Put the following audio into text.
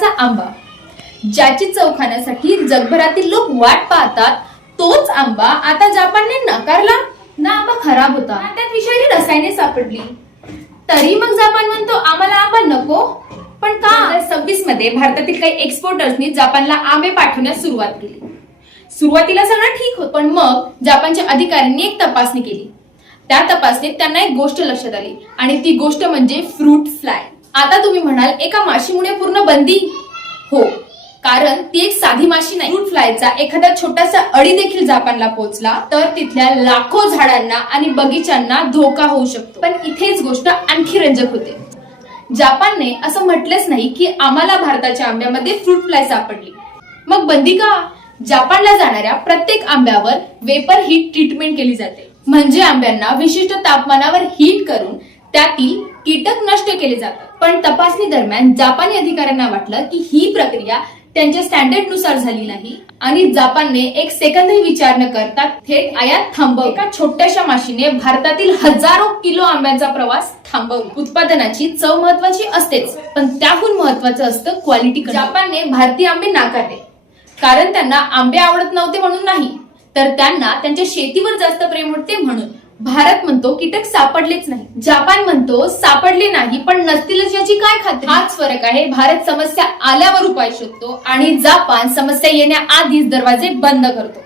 प्रकारचा आंबा ज्याची चव खाण्यासाठी जगभरातील लोक वाट पाहतात, तोच आंबा आता जपानने नाकारला ना. आंबा खराब होता, त्यात विषारी रसायने सापडली. तरी मग जपान म्हणतो आम्हाला आंबा नको. पण का? 2026 मध्ये भारतातील काही एक्सपोर्टर्सनी जपानला आंबे पाठवण्यास सुरुवात केली. सुरुवातीला सगळं ठीक होतं, पण मग जपानच्या अधिकाऱ्यांनी एक तपासणी केली. त्या तपासणीत त्यांना एक गोष्ट लक्षात आली आणि ती गोष्ट म्हणजे फ्रूट फ्लाय. आता तुम्ही म्हणाल एका माशीमुळे पूर्ण बंदी? हो, कारण ती एक साधी माशी नाही. फ्रूट फ्लायचा एखादा छोटासा अळी देखील जपानला पोहोचला तर तिथल्या लाखो झाडांना आणि बगीच्यांना धोका होऊ शकतो. पण इथेच गोष्ट आणखी रंजक होते. जपानने असं म्हटलंच नाही की आम्हाला भारताच्या आंब्यामध्ये फ्रूट फ्लाय सापडली, मग बंदी का? जपानला जाणाऱ्या प्रत्येक आंब्यावर वेपर हीट ट्रीटमेंट केली जाते. म्हणजे आंब्यांना विशिष्ट तापमानावर हीट करून त्यातील कीटक नष्ट केले जातात. पण तपासणी दरम्यान जपानी अधिकाऱ्यांना वाटलं की ही प्रक्रिया त्यांच्या स्टँडर्ड नुसार झाली नाही आणि जपानने एक सेकंदही विचार न करता थेट आयात थांबवली. एका छोट्याशा माशीने भारतातील हजारो किलो आंब्यांचा प्रवास थांबवला. उत्पादनाची चव महत्वाची असतेच, पण त्याहून महत्वाचं असतं क्वालिटी. जपानने भारतीय आंबे नाकारले, कारण त्यांना आंबे आवडत नव्हते म्हणून नाही, तर त्यांना त्यांच्या शेतीवर जास्त प्रेम होते म्हणून. भारत म्हणतो कीटक सापडलेच नाही, जपान म्हणतो सापडले नाही पण नसतीलच याची काय खात्री. हाच फरक आहे. भारत समस्या आल्यावर उपाय शोधतो आणि जपान समस्या येण्याआधीच दरवाजे बंद करतो.